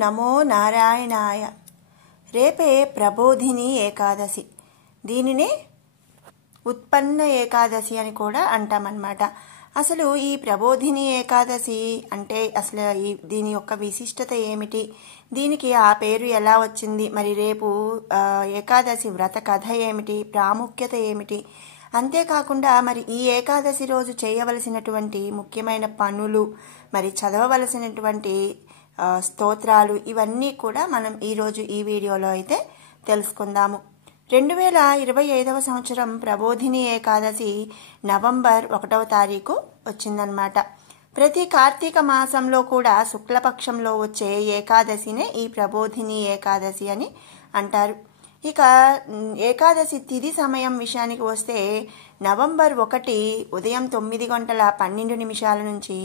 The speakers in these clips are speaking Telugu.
నమో నారాయణాయ. రేపే ప్రబోధిని ఏకాదశి. దీనినే ఉత్పన్న ఏకాదశి అని కూడా అంటామన్నమాట. అసలు ఈ ప్రబోధిని ఏకాదశి అంటే అసలు దీని యొక్క విశిష్టత ఏమిటి, దీనికి ఆ పేరు ఎలా వచ్చింది, మరి రేపు ఏకాదశి వ్రత కథ ఏమిటి, ప్రాముఖ్యత ఏమిటి, అంతేకాకుండా మరి ఈ ఏకాదశి రోజు చేయవలసినటువంటి ముఖ్యమైన పనులు, మరి చదవవలసినటువంటి స్తోత్రాలు, ఇవన్నీ కూడా మనం ఈరోజు ఈ వీడియోలో అయితే తెలుసుకుందాము. 2025వ సంవత్సరం ప్రబోధిని ఏకాదశి నవంబర్ 1వ తారీఖు వచ్చిందనమాట. ప్రతి కార్తీక మాసంలో కూడా శుక్లపక్షంలో వచ్చే ఏకాదశినే ఈ ప్రబోధిని ఏకాదశి అని అంటారు. ఇక ఏకాదశి తిథి సమయం విషయానికి వస్తే నవంబర్ 1 ఉదయం 9:12 నుంచి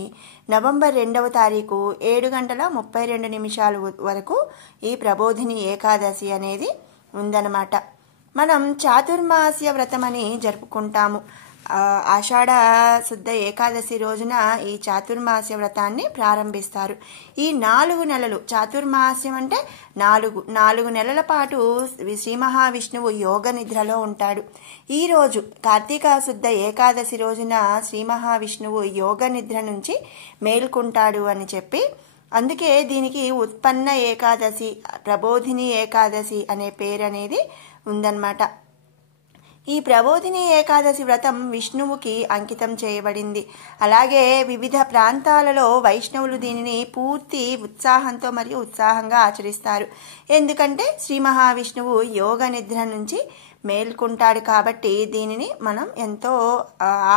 నవంబర్ 2వ తారీఖు 7:32 వరకు ఈ ప్రబోధిని ఏకాదశి అనేది ఉందన్నమాట. మనం చాతుర్మాస్య వ్రతమని జరుపుకుంటాము. ఆషాఢ శుద్ధ ఏకాదశి రోజున ఈ చాతుర్మాస్య వ్రతాన్ని ప్రారంభిస్తారు. ఈ 4 నెలలు, చాతుర్మాస్యం అంటే 4 నెలల పాటు శ్రీ మహావిష్ణువు యోగ నిద్రలో ఉంటాడు. ఈ రోజు కార్తీక శుద్ధ ఏకాదశి రోజున శ్రీ మహావిష్ణువు యోగ నిద్ర నుంచి మేల్కొంటాడు అని చెప్పి, అందుకే దీనికి ఉత్పన్న ఏకాదశి, ప్రబోధిని ఏకాదశి అనే పేరు అనేది ఉందన్నమాట. ఈ ప్రబోధిని ఏకాదశి వ్రతం విష్ణువుకి అంకితం చేయబడింది. అలాగే వివిధ ప్రాంతాలలో వైష్ణవులు దీనిని పూర్తి ఉత్సాహంతో మరియు ఉత్సాహంగా ఆచరిస్తారు. ఎందుకంటే శ్రీ మహావిష్ణువు యోగ నిద్ర నుంచి మేల్కొంటాడు కాబట్టి దీనిని మనం ఎంతో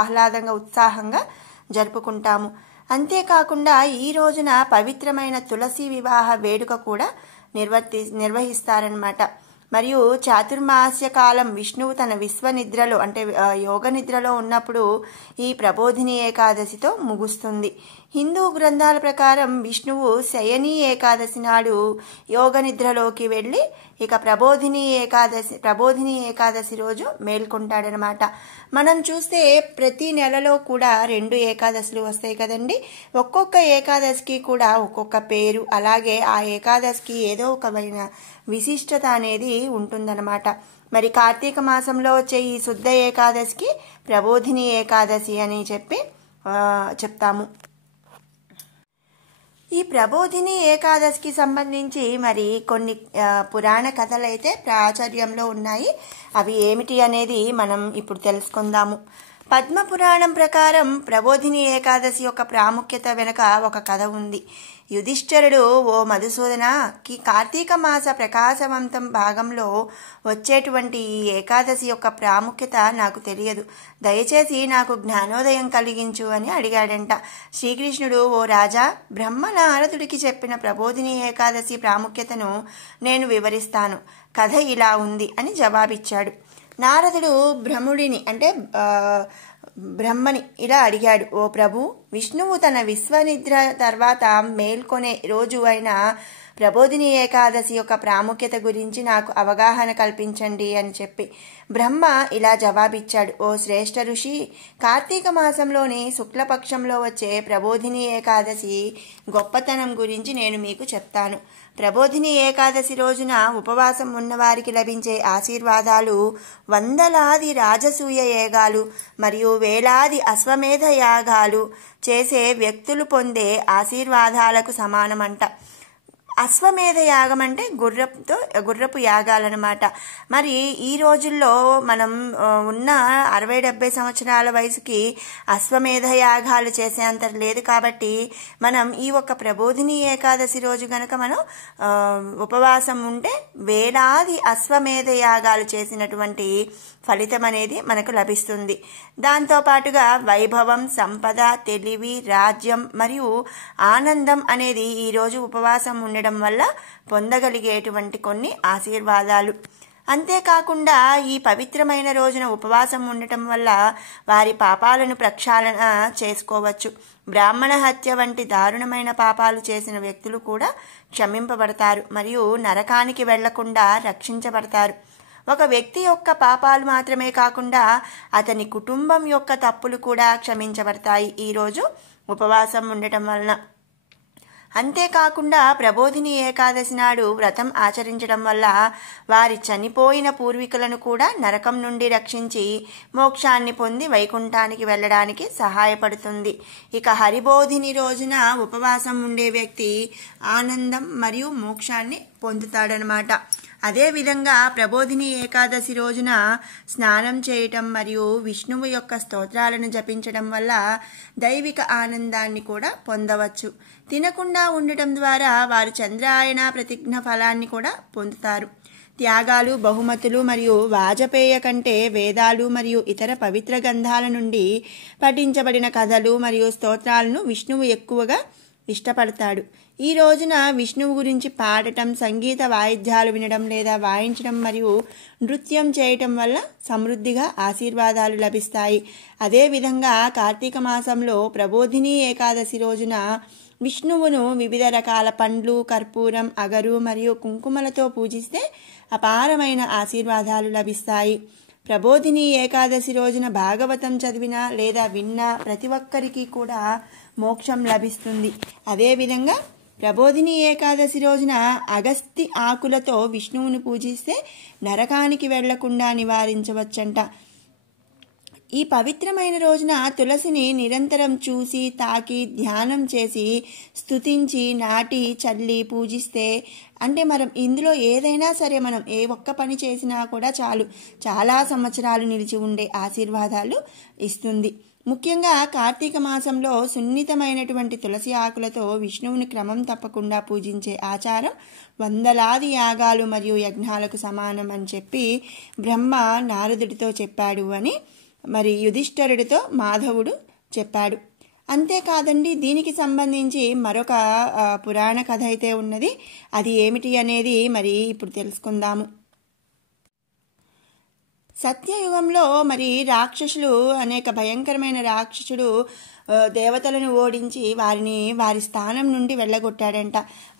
ఆహ్లాదంగా ఉత్సాహంగా జరుపుకుంటాము. అంతేకాకుండా ఈ రోజున పవిత్రమైన తులసి వివాహ వేడుక కూడా నిర్వహిస్తారనమాట. మరియు చాతుర్మాస్య కాలం విష్ణువు తన విశ్వనిద్రలో అంటే యోగ నిద్రలో ఉన్నప్పుడు ఈ ప్రబోధిని ఏకాదశితో ముగుస్తుంది. హిందూ గ్రంథాల ప్రకారం విష్ణువు శయని ఏకాదశి నాడు యోగ నిద్రలోకి వెళ్ళి ఇక ప్రబోధిని ఏకాదశి రోజు మేల్కొంటాడనమాట. మనం చూస్తే ప్రతి నెలలో కూడా 2 ఏకాదశులు వస్తాయి కదండి. ఒక్కొక్క ఏకాదశికి కూడా ఒక్కొక్క పేరు, అలాగే ఆ ఏకాదశికి ఏదో ఒకమైన విశిష్టత అనేది ఉంటుందన్నమాట. మరి కార్తీక మాసంలో వచ్చే ఈ శుద్ధ ఏకాదశికి ప్రబోధిని ఏకాదశి అని చెప్తాము. ఈ ప్రబోధిని ఏకాదశికి సంబంధించి మరి కొన్ని పురాణ కథలు అయితే ప్రాచుర్యంలో ఉన్నాయి. అవి ఏమిటి అనేది మనం ఇప్పుడు తెలుసుకుందాము. పద్మ పురాణం ప్రకారం ప్రబోధిని ఏకాదశి యొక్క ప్రాముఖ్యత వెనుక ఒక కథ ఉంది. యుధిష్ఠిరుడు, ఓ మధుసూదనకి కార్తీక మాస ప్రకాశవంతం భాగంలో వచ్చేటువంటి ఈ ఏకాదశి యొక్క ప్రాముఖ్యత నాకు తెలియదు, దయచేసి నాకు జ్ఞానోదయం కలిగించు అని అడిగాడంట. శ్రీకృష్ణుడు, ఓ రాజా, బ్రహ్మ నారదుడికి చెప్పిన ప్రబోధిని ఏకాదశి ప్రాముఖ్యతను నేను వివరిస్తాను. కథ ఇలా ఉంది అని జవాబిచ్చాడు. నారదుడు బ్రహ్మని ఇలా అడిగాడు, ఓ ప్రభు, విష్ణువు తన విశ్వనిద్ర తర్వాత మేల్కొనే రోజు అయిన ప్రబోధిని ఏకాదశి యొక్క ప్రాముఖ్యత గురించి నాకు అవగాహన కల్పించండి అని చెప్పి బ్రహ్మ ఇలా జవాబిచ్చాడు. ఓ శ్రేష్ఠ ఋషి, కార్తీక మాసంలోని శుక్లపక్షంలో వచ్చే ప్రబోధిని ఏకాదశి గొప్పతనం గురించి నేను మీకు చెప్తాను. ప్రబోధిని ఏకాదశి రోజున ఉపవాసం ఉన్నవారికి లభించే ఆశీర్వాదాలు వందలాది రాజసూయ యాగాలు మరియు వేలాది అశ్వమేధ యాగాలు చేసే వ్యక్తులు పొందే ఆశీర్వాదాలకు సమానమంట. అశ్వమేధ యాగం అంటే గుర్రపు యాగాలన్నమాట. మరి ఈ రోజుల్లో మనం ఉన్న 60-70 సంవత్సరాల వయసుకి అశ్వమేధ యాగాలు చేసేంత లేదు కాబట్టి మనం ఈ ఒక్క ప్రబోధిని ఏకాదశి రోజు గనక మనం ఉపవాసం ఉంటే వేలాది అశ్వమేధ యాగాలు చేసినటువంటి ఫలితం అనేది మనకు లభిస్తుంది. దాంతోపాటుగా వైభవం, సంపద, తెలివి, రాజ్యం మరియు ఆనందం అనేది ఈరోజు ఉపవాసం ఉండడం వల్ల పొందగలిగేటువంటి కొన్ని ఆశీర్వాదాలు. అంతేకాకుండా ఈ పవిత్రమైన రోజున ఉపవాసం ఉండటం వల్ల వారి పాపాలను ప్రక్షాళన చేసుకోవచ్చు. బ్రాహ్మణ హత్య వంటి దారుణమైన పాపాలు చేసిన వ్యక్తులు కూడా క్షమింపబడతారు మరియు నరకానికి వెళ్లకుండా రక్షించబడతారు. ఒక వ్యక్తి యొక్క పాపాలు మాత్రమే కాకుండా అతని కుటుంబం యొక్క తప్పులు కూడా క్షమించబడతాయి ఈరోజు ఉపవాసం ఉండటం వలన. అంతేకాకుండా ప్రబోధిని ఏకాదశి నాడు వ్రతం ఆచరించడం వల్ల వారి చనిపోయిన పూర్వీకులను కూడా నరకం నుండి రక్షించి మోక్షాన్ని పొంది వైకుంఠానికి వెళ్ళడానికి సహాయపడుతుంది. ఇక హరిబోధిని రోజున ఉపవాసం ఉండే వ్యక్తి ఆనందం మరియు మోక్షాన్ని పొందుతాడనమాట. అదేవిధంగా ప్రబోధిని ఏకాదశి రోజున స్నానం చేయటం మరియు విష్ణువు యొక్క స్తోత్రాలను జపించడం వల్ల దైవిక ఆనందాన్ని కూడా పొందవచ్చు. తినకుండా ఉండటం ద్వారా వారు చంద్రాయణ ప్రతిజ్ఞ ఫలాన్ని కూడా పొందుతారు. త్యాగాలు, బహుమతులు మరియు వాజపేయ కంటే వేదాలు మరియు ఇతర పవిత్ర గ్రంథాల నుండి పఠించబడిన కథలు మరియు స్తోత్రాలను విష్ణువు ఎక్కువగా ఇష్టపడతాడు. ఈ రోజున విష్ణువు గురించి పాడటం, సంగీత వాయిద్యాలు వినడం లేదా వాయించడం మరియు నృత్యం చేయటం వల్ల సమృద్ధిగా ఆశీర్వాదాలు లభిస్తాయి. అదేవిధంగా కార్తీక మాసంలో ప్రబోధిని ఏకాదశి రోజున విష్ణువును వివిధ రకాల పండ్లు, కర్పూరం, అగరు మరియు కుంకుమలతో పూజిస్తే అపారమైన ఆశీర్వాదాలు లభిస్తాయి. ప్రబోధిని ఏకాదశి రోజున భాగవతం చదివిన లేదా విన్న ప్రతి ఒక్కరికి కూడా మోక్షం లభిస్తుంది. అదేవిధంగా ప్రబోధిని ఏకాదశి రోజున అగస్తి ఆకులతో విష్ణువును పూజిస్తే నరకానికి వెళ్లకుండా నివారించవచ్చంట. ఈ పవిత్రమైన రోజున తులసిని నిరంతరం చూసి, తాకి, ధ్యానం చేసి, స్తుతించి, నాటి, చల్లి పూజిస్తే అంటే మనం ఇందులో ఏదైనా సరే మనం ఏ ఒక్క పని చేసినా కూడా చాలు చాలా సంవత్సరాలు నిలిచి ఉండే ఆశీర్వాదాలు ఇస్తుంది. ముఖ్యంగా కార్తీక మాసంలో సున్నితమైనటువంటి తులసి ఆకులతో విష్ణువుని క్రమం తప్పకుండా పూజించే ఆచారం వందలాది యాగాలు మరియు యజ్ఞాలకు సమానం అని చెప్పి బ్రహ్మ నారదుడితో చెప్పాడు అని మరి యుధిష్ఠరుడితో మాధవుడు చెప్పాడు. అంతేకాదండి, దీనికి సంబంధించి మరొక పురాణ కథ అయితే ఉన్నది. అది ఏమిటి అనేది మరి ఇప్పుడు తెలుసుకుందాము. సత్యయుగంలో మరి రాక్షసులు అనేక భయంకరమైన రాక్షసుడు దేవతలను ఓడించి వారిని వారి స్థానం నుండి వెళ్ళగొట్టాడంట.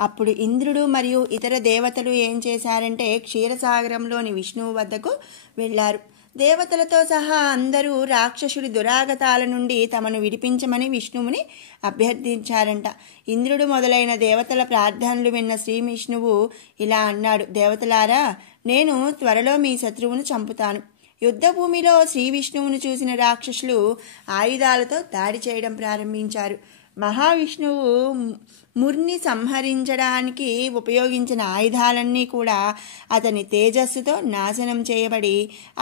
అప్పుడు ఇంద్రుడు మరియు ఇతర దేవతలు ఏం చేశారంటే క్షీరసాగరంలోని విష్ణువు వద్దకు వెళ్ళారు. దేవతలతో సహా అందరూ రాక్షసుడి దురాగతాల నుండి తమను విడిపించమని విష్ణువుని అభ్యర్థించారంట. ఇంద్రుడు మొదలైన దేవతల ప్రార్థనలు విన్న శ్రీ విష్ణువు ఇలా అన్నాడు: దేవతలారా, నేను త్వరలో మీ శత్రువును చంపుతాను. యుద్ధభూమిలో శ్రీ విష్ణువును చూసిన రాక్షసులు ఆయుధాలతో దాడి చేయడం ప్రారంభించారు. మహావిష్ణువు ముర్ని సంహరించడానికి ఉపయోగించిన ఆయుధాలన్నీ కూడా అతని తేజస్సుతో నాశనం చేయబడి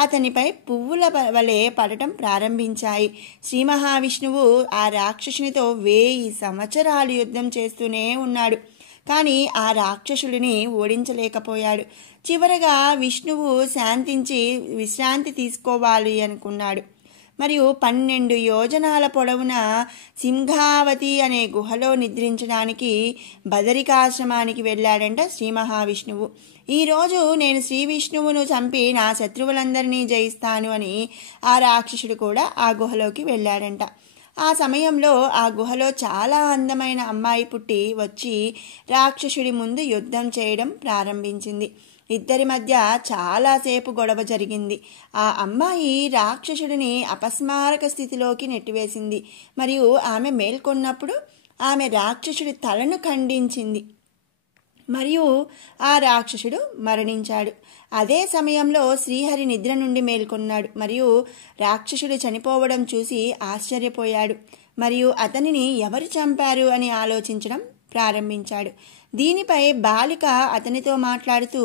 అతనిపై పువ్వుల వలె పడటం ప్రారంభించాయి. శ్రీ మహావిష్ణువు ఆ రాక్షసునితో 1000 సంవత్సరాలు యుద్ధం చేస్తూనే ఉన్నాడు. కానీ ఆ రాక్షసుడిని ఓడించలేకపోయాడు. చివరగా విష్ణువు శాంతించి విశ్రాంతి తీసుకోవాలి అనుకున్నాడు. మరియు 12 యోజనాల పొడవున సింహావతి అనే గుహలో నిద్రించడానికి బదరికాశ్రమానికి వెళ్ళాడంట శ్రీ మహావిష్ణువు. ఈరోజు నేను శ్రీ విష్ణువును చంపి నా శత్రువులందరినీ జయిస్తాను అని ఆ రాక్షసుడు కూడా ఆ గుహలోకి వెళ్ళాడంట. ఆ సమయంలో ఆ గుహలో చాలా అందమైన అమ్మాయి పుట్టి వచ్చి రాక్షసుడి ముందు యుద్ధం చేయడం ప్రారంభించింది. ఇద్దరి మధ్య చాలాసేపు గొడవ జరిగింది. ఆ అమ్మాయి రాక్షసుడిని అపస్మారక స్థితిలోకి నెట్టివేసింది. మరియు ఆమె మేల్కొన్నప్పుడు ఆమె రాక్షసుడి తలను ఖండించింది మరియు ఆ రాక్షసుడు మరణించాడు. అదే సమయంలో శ్రీహరి నిద్ర నుండి మేల్కొన్నాడు మరియు రాక్షసుడు చనిపోవడం చూసి ఆశ్చర్యపోయాడు మరియు అతనిని ఎవరు చంపారు అని ఆలోచించడం ప్రారంభించాడు. దీనిపై బాలిక అతనితో మాట్లాడుతూ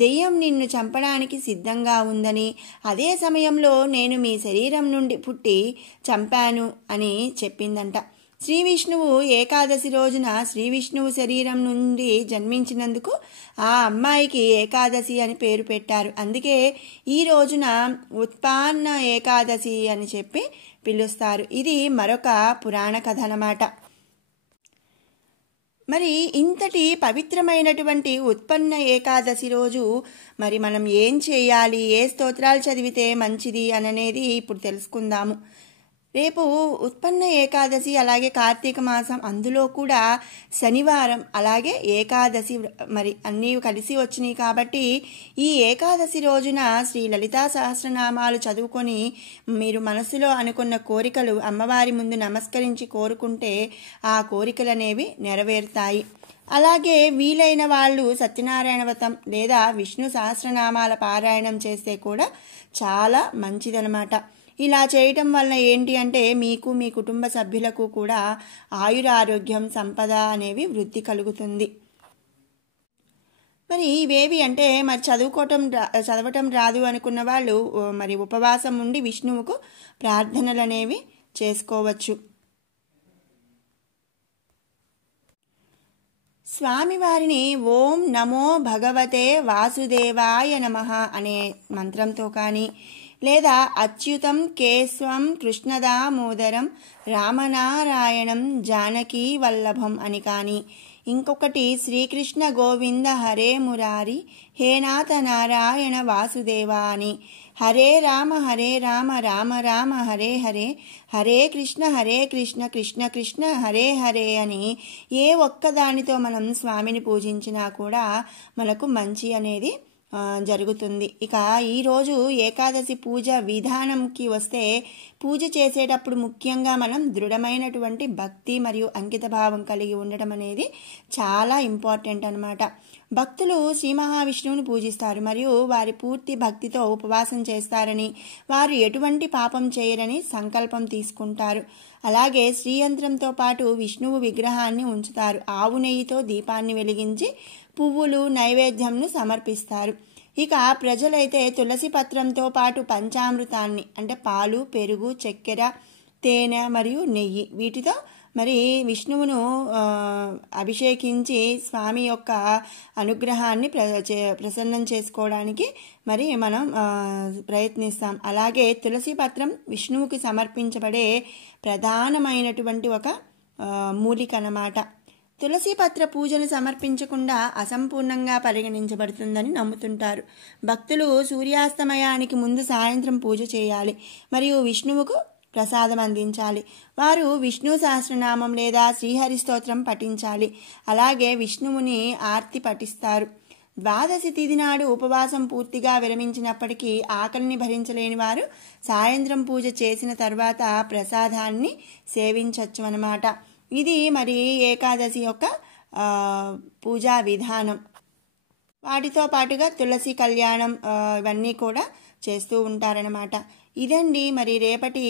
దెయ్యం నిన్ను చంపడానికి సిద్ధంగా ఉందని, అదే సమయంలో నేను మీ శరీరం నుండి పుట్టి చంపాను అని చెప్పిందంట. శ్రీ విష్ణువు ఏకాదశి రోజున శ్రీ విష్ణువు శరీరం నుండి జన్మించినందుకు ఆ అమ్మాయికి ఏకాదశి అని పేరు పెట్టారు. అందుకే ఈ రోజున ఉత్పన్న ఏకాదశి అని చెప్పి పిలుస్తారు. ఇది మరొక పురాణ కథ అన్నమాట. మరి ఇంతటి పవిత్రమైనటువంటి ఉత్పన్న ఏకాదశి రోజు మరి మనం ఏం చేయాలి, ఏ స్తోత్రాలు చదివితే మంచిది అనేది ఇప్పుడు తెలుసుకుందాము. రేపు ఉత్పన్న ఏకాదశి, అలాగే కార్తీక మాసం, అందులో కూడా శనివారం, అలాగే ఏకాదశి మరి అన్నీ కలిసి వచ్చినాయి. కాబట్టి ఈ ఏకాదశి రోజున శ్రీ లలితా సహస్రనామాలు చదువుకొని మీరు మనసులో అనుకున్న కోరికలు అమ్మవారి ముందు నమస్కరించి కోరుకుంటే ఆ కోరికలు అనేవి నెరవేరుతాయి. అలాగే వీలైన వాళ్ళు సత్యనారాయణ వ్రతం లేదా విష్ణు సహస్రనామాల పారాయణం చేస్తే కూడా చాలా మంచిదనమాట. ఇలా చేయటం వల్ల ఏంటి అంటే మీకు మీ కుటుంబ సభ్యులకు కూడా ఆయురారోగ్యం సంపద అనేవి వృద్ధి కలుగుతుంది. మరి ఇవేవి అంటే మరి చదవటం రాదు అనుకున్న వాళ్ళు మరి ఉపవాసం ఉండి విష్ణువుకు ప్రార్థనలు అనేవి చేసుకోవచ్చు. స్వామివారిని ఓం నమో భగవతే వాసుదేవాయ నమః అనే మంత్రంతో కానీ లేదా అచ్యుతం కేశవం కృష్ణదామోదరం రామనారాయణం జానకీ వల్లభం అని కానీ, ఇంకొకటి శ్రీకృష్ణ గోవింద హరే మురారి హే నాథ నారాయణ వాసుదేవ అని, హరే రామ రామ రామ హరే హరే హరే కృష్ణ కృష్ణ కృష్ణ హరే హరే అని ఏ ఒక్కదానితో మనం స్వామిని పూజించినా కూడా మనకు మంచి అనేది జరుగుతుంది. ఇక ఈరోజు ఏకాదశి పూజ విధానంకి వస్తే, పూజ చేసేటప్పుడు ముఖ్యంగా మనం దృఢమైనటువంటి భక్తి మరియు అంకిత భావం కలిగి ఉండటం అనేది చాలా ఇంపార్టెంట్ అన్నమాట. భక్తులు శ్రీ మహావిష్ణువుని పూజిస్తారు మరియు వారి పూర్తి భక్తితో ఉపవాసం చేస్తారని, వారు ఎటువంటి పాపం చేయరని సంకల్పం తీసుకుంటారు. అలాగే శ్రీయంత్రంతో పాటు విష్ణువు విగ్రహాన్ని ఉంచుతారు. ఆవు నెయ్యితో దీపాన్ని వెలిగించి పువ్వులు నైవేద్యంను సమర్పిస్తారు. ఇక ప్రజలైతే తులసి పత్రంతో పాటు పంచామృతాన్ని అంటే పాలు, పెరుగు, చక్కెర, తేనె మరియు నెయ్యి వీటితో మరి విష్ణువును అభిషేకించి స్వామి యొక్క అనుగ్రహాన్ని ప్రసన్నం చేసుకోవడానికి మరి మనం ప్రయత్నిస్తాం. అలాగే తులసి పత్రం విష్ణువుకి సమర్పించబడే ప్రధానమైనటువంటి ఒక మూలిక అన్నమాట. తులసి పత్ర పూజను సమర్పించకుండా అసంపూర్ణంగా పరిగణించబడుతుందని నమ్ముతుంటారు. భక్తులు సూర్యాస్తమయానికి ముందు సాయంత్రం పూజ చేయాలి మరియు విష్ణువుకు ప్రసాదం అందించాలి. వారు విష్ణు సహస్రనామం లేదా శ్రీహరి స్తోత్రం పఠించాలి. అలాగే విష్ణువుని ఆర్తి పఠిస్తారు. ద్వాదశి తిథి నాడు ఉపవాసం పూర్తిగా విరమించినప్పటికీ ఆకలిని భరించలేని వారు సాయంత్రం పూజ చేసిన తర్వాత ప్రసాదాన్ని సేవించవచ్చు అన్నమాట. ఇది మరి ఏకాదశి యొక్క పూజా విధానం. వాటితో పాటుగా తులసి కళ్యాణం ఇవన్నీ కూడా చేస్తూ ఉంటారనమాట. ఇదండి మరి రేపటి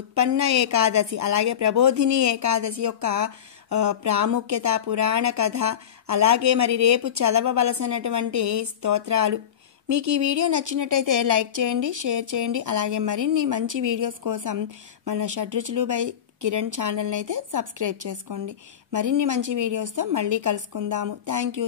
ఉత్పన్న ఏకాదశి అలాగే ప్రబోధిని ఏకాదశి యొక్క ప్రాముఖ్యత, పురాణ కథ, అలాగే మరి రేపు చదవవలసినటువంటి స్తోత్రాలు. మీకు ఈ వీడియో నచ్చినట్టయితే లైక్ చేయండి, షేర్ చేయండి. అలాగే మరిన్ని మంచి వీడియోస్ కోసం మన షడ్రుచులు బై కిరణ్ ఛానల్ని అయితే సబ్స్క్రైబ్ చేసుకోండి. మరిన్ని మంచి వీడియోస్తో మళ్ళీ కలుసుకుందాము. Thank you.